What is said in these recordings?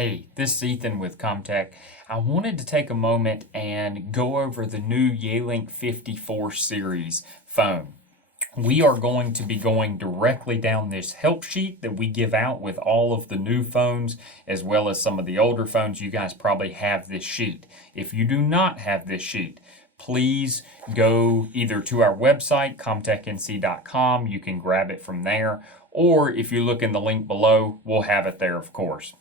Hey, this is Ethan with ComTech. I wanted to take a moment and go over the new Yealink 54 series phone. We are going to be going directly down this help sheet that we give out with all of the new phones as well as some of the older phones. You guys probably have this sheet. If you do not have this sheet, please go either to our website, comtechnc.com. You can grab it from there, or if you look in the link below, we'll have it there, of course.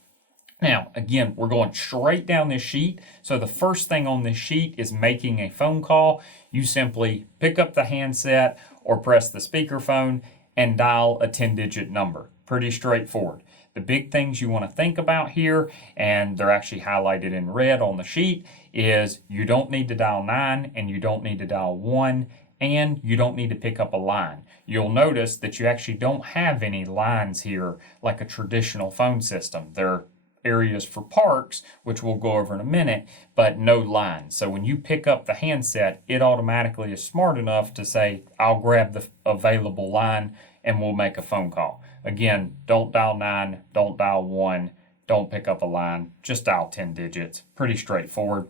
Now, again, we're going straight down this sheet. So the first thing on this sheet is making a phone call. You simply pick up the handset or press the speakerphone and dial a 10-digit number. Pretty straightforward. The big things you want to think about here, and they're actually highlighted in red on the sheet, is you don't need to dial 9 and you don't need to dial 1. And you don't need to pick up a line. You'll notice that you actually don't have any lines here like a traditional phone system. They're areas for parks, which we'll go over in a minute, but no lines. So when you pick up the handset, it automatically is smart enough to say, I'll grab the available line and we'll make a phone call. Again, don't dial 9, don't dial 1, don't pick up a line, just dial 10 digits. Pretty straightforward.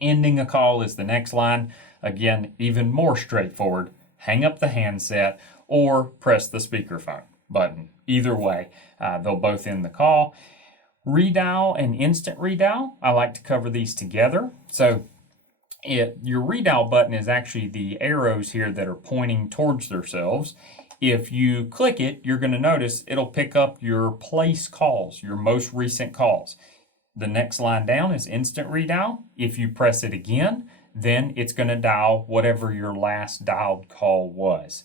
Ending a call is the next line. Again, even more straightforward. Hang up the handset or press the speakerphone button. Either way, they'll both end the call. Redial and instant redial, I like to cover these together. So your redial button is actually the arrows here that are pointing towards themselves. If you click it, you're going to notice it'll pick up your place calls, your most recent calls. The next line down is instant redial. If you press it again, then it's going to dial whatever your last dialed call was.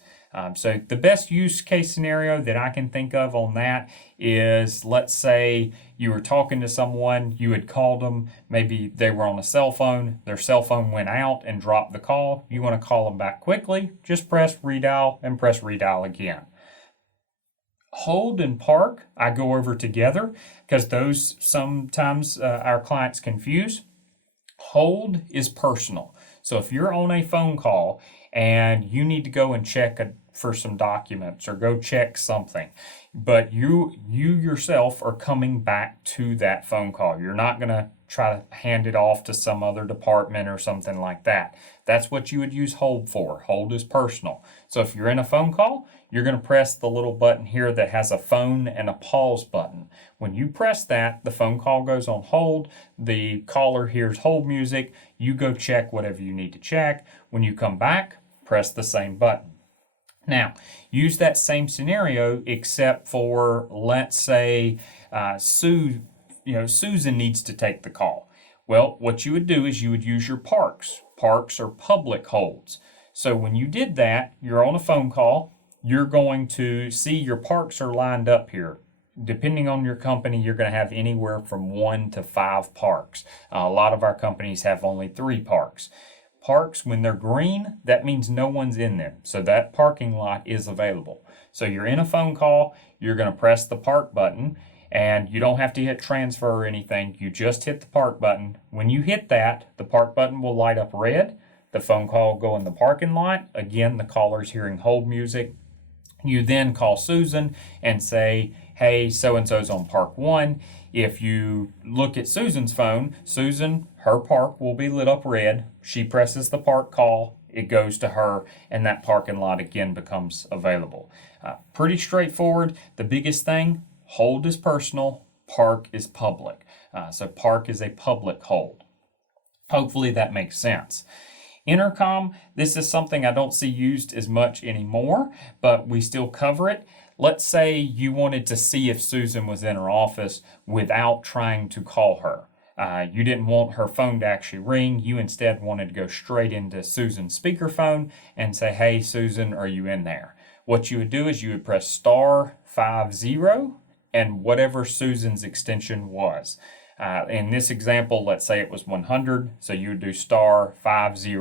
So the best use case scenario that I can think of on that is, let's say you were talking to someone, you had called them, maybe they were on a cell phone, their cell phone went out and dropped the call. You want to call them back quickly, just press redial and press redial again. Hold and park, I go over together because those sometimes our clients confuse. Hold is personal. So if you're on a phone call and you need to go and check for some documents or go check something, but you yourself are coming back to that phone call. You're not going to try to hand it off to some other department or something like that. That's what you would use hold for. Hold is personal. So if you're in a phone call, you're going to press the little button here that has a phone and a pause button. When you press that, the phone call goes on hold. The caller hears hold music. You go check whatever you need to check. When you come back, press the same button. Now, use that same scenario except for, let's say, Susan needs to take the call. Well, what you would do is you would use your parks. Parks are public holds. So when you did that, you're on a phone call, you're going to see your parks are lined up here. Depending on your company, you're going to have anywhere from 1 to 5 parks. A lot of our companies have only 3 parks. Parks, when they're green, that means no one's in them. So that parking lot is available. So you're in a phone call, you're going to press the park button, and you don't have to hit transfer or anything. You just hit the park button. When you hit that, the park button will light up red. The phone call will go in the parking lot. Again, the caller's hearing hold music. You then call Susan and say, hey, so-and-so's on park 1. If you look at Susan's phone, Susan, her park will be lit up red. She presses the park call, it goes to her, and that parking lot again becomes available. Pretty straightforward. The biggest thing, hold is personal, park is public. So park is a public hold. Hopefully that makes sense. Intercom, this is something I don't see used as much anymore, but we still cover it. Let's say you wanted to see if Susan was in her office without trying to call her. You didn't want her phone to actually ring. You instead wanted to go straight into Susan's speakerphone and say, hey, Susan, are you in there? What you would do is you would press star 50 and whatever Susan's extension was. In this example, let's say it was 100, so you would do star 50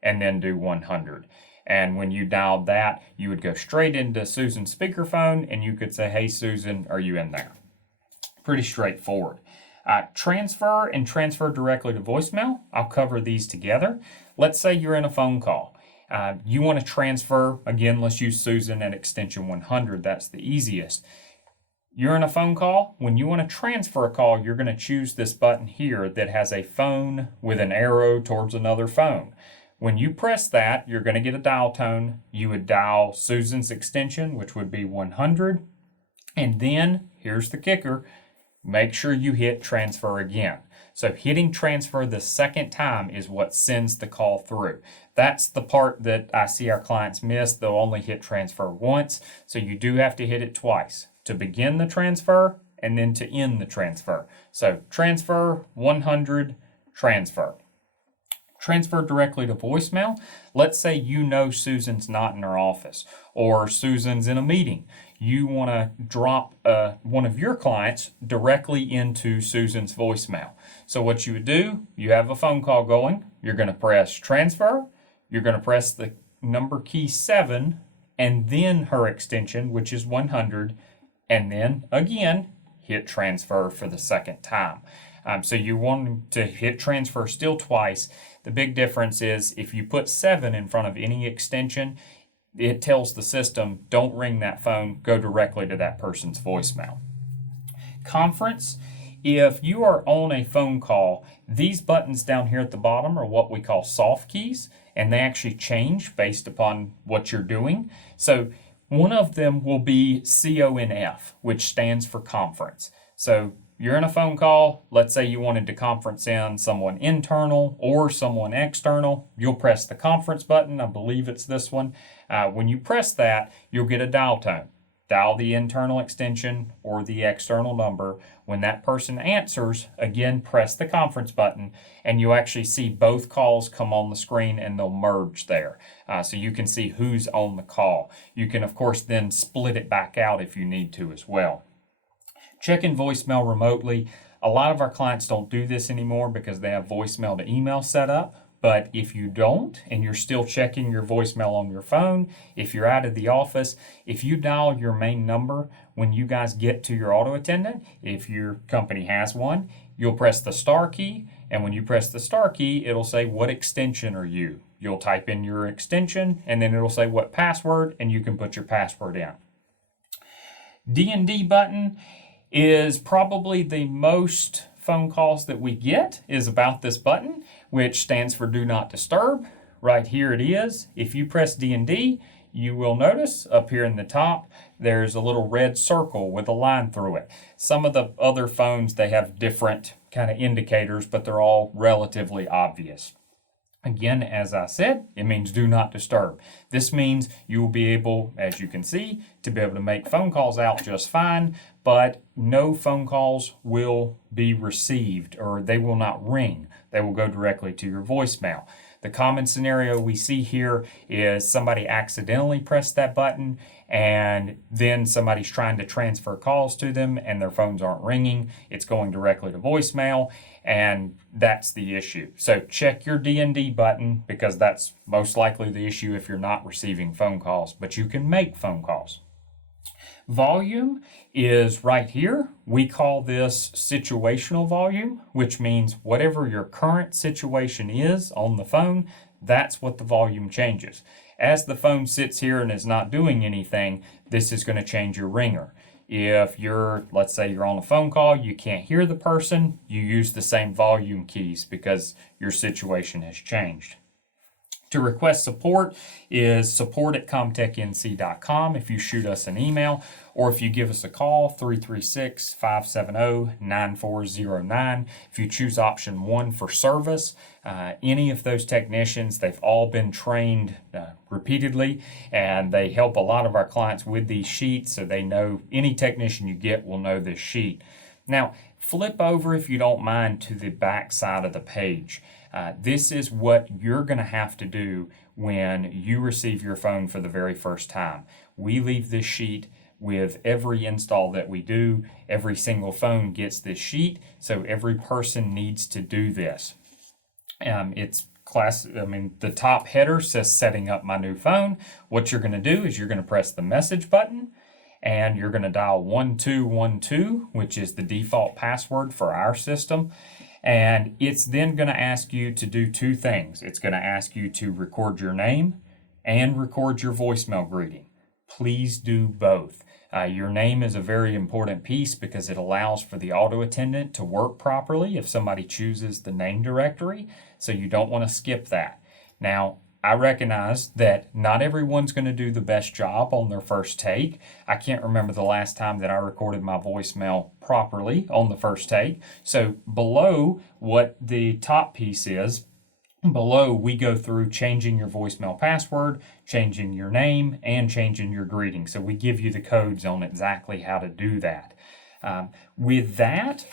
and then do 100. And when you dialed that, you would go straight into Susan's speakerphone and you could say, hey, Susan, are you in there? Pretty straightforward. Transfer and transfer directly to voicemail. I'll cover these together. Let's say you're in a phone call. You want to transfer, again, let's use Susan at extension 100. That's the easiest. You're in a phone call. When you want to transfer a call, you're going to choose this button here that has a phone with an arrow towards another phone. When you press that, you're going to get a dial tone. You would dial Susan's extension, which would be 100. And then, here's the kicker, make sure you hit transfer again. So hitting transfer the second time is what sends the call through. That's the part that I see our clients miss. They'll only hit transfer once, so you do have to hit it twice to begin the transfer and then to end the transfer. So transfer 100, transfer. Transfer directly to voicemail. Let's say you know Susan's not in her office or Susan's in a meeting. You want to drop one of your clients directly into Susan's voicemail. So what you would do, you have a phone call going, you're going to press transfer, you're going to press the number key 7 and then her extension, which is 100, and then again hit transfer for the second time. So you want to hit transfer still twice. The big difference is if you put 7 in front of any extension, it tells the system, don't ring that phone, go directly to that person's voicemail. Conference, if you are on a phone call, these buttons down here at the bottom are what we call soft keys, and they actually change based upon what you're doing. So one of them will be CONF, which stands for conference. So you're in a phone call, let's say you wanted to conference in someone internal or someone external, you'll press the conference button, I believe it's this one. When you press that, you'll get a dial tone. Dial the internal extension or the external number. When that person answers, again, press the conference button, and you actually see both calls come on the screen and they'll merge there. So you can see who's on the call. You can, of course, then split it back out if you need to as well. Checking voicemail remotely. A lot of our clients don't do this anymore because they have voicemail to email set up. But if you don't, and you're still checking your voicemail on your phone, if you're out of the office, if you dial your main number when you guys get to your auto attendant, if your company has one, you'll press the star key. And when you press the star key, it'll say, what extension are you? You'll type in your extension, and then it'll say what password, and you can put your password in. D&D button is probably the most phone calls that we get is about this button, which stands for Do Not Disturb. Right here it is. If you press D&D, you will notice up here in the top, there's a little red circle with a line through it. Some of the other phones, they have different kind of indicators, but they're all relatively obvious. Again, as I said, it means do not disturb. This means you will be able, as you can see, to be able to make phone calls out just fine, but no phone calls will be received or they will not ring. They will go directly to your voicemail. The common scenario we see here is somebody accidentally pressed that button and then somebody's trying to transfer calls to them and their phones aren't ringing. It's going directly to voicemail, and that's the issue. So check your D&D button because that's most likely the issue if you're not receiving phone calls, but you can make phone calls. Volume is right here. We call this situational volume, which means whatever your current situation is on the phone, that's what the volume changes. As the phone sits here and is not doing anything, this is going to change your ringer. If let's say you're on a phone call, you can't hear the person, you use the same volume keys because your situation has changed. To request support is support@comtechnc.com if you shoot us an email, or if you give us a call, 336-570-9409. If you choose option 1 for service, any of those technicians, they've all been trained repeatedly, and they help a lot of our clients with these sheets, so they know any technician you get will know this sheet. Now, flip over, if you don't mind, to the back side of the page. This is what you're going to have to do when you receive your phone for the very first time. We leave this sheet with every install that we do. Every single phone gets this sheet, so every person needs to do this. The top header says setting up my new phone. What you're going to do is you're going to press the message button, and you're going to dial 1212, which is the default password for our system. And it's then going to ask you to do 2 things. It's going to ask you to record your name and record your voicemail greeting. Please do both. Your name is a very important piece because it allows for the auto attendant to work properly if somebody chooses the name directory, so you don't want to skip that. Now, I recognize that not everyone's going to do the best job on their first take. I can't remember the last time that I recorded my voicemail properly on the first take. So below what the top piece is, below we go through changing your voicemail password, changing your name, and changing your greeting. So we give you the codes on exactly how to do that. With that,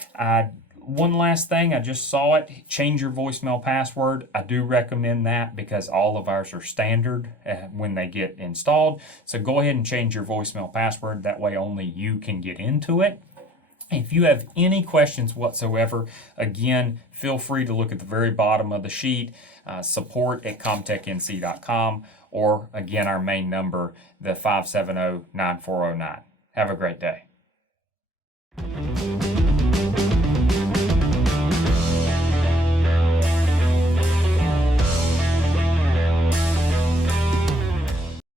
one last thing, I just saw it, change your voicemail password. I do recommend that because all of ours are standard when they get installed. So go ahead and change your voicemail password. That way only you can get into it. If you have any questions whatsoever, again, feel free to look at the very bottom of the sheet, support@comtechnc.com, or again, our main number, the 570-9409. Have a great day.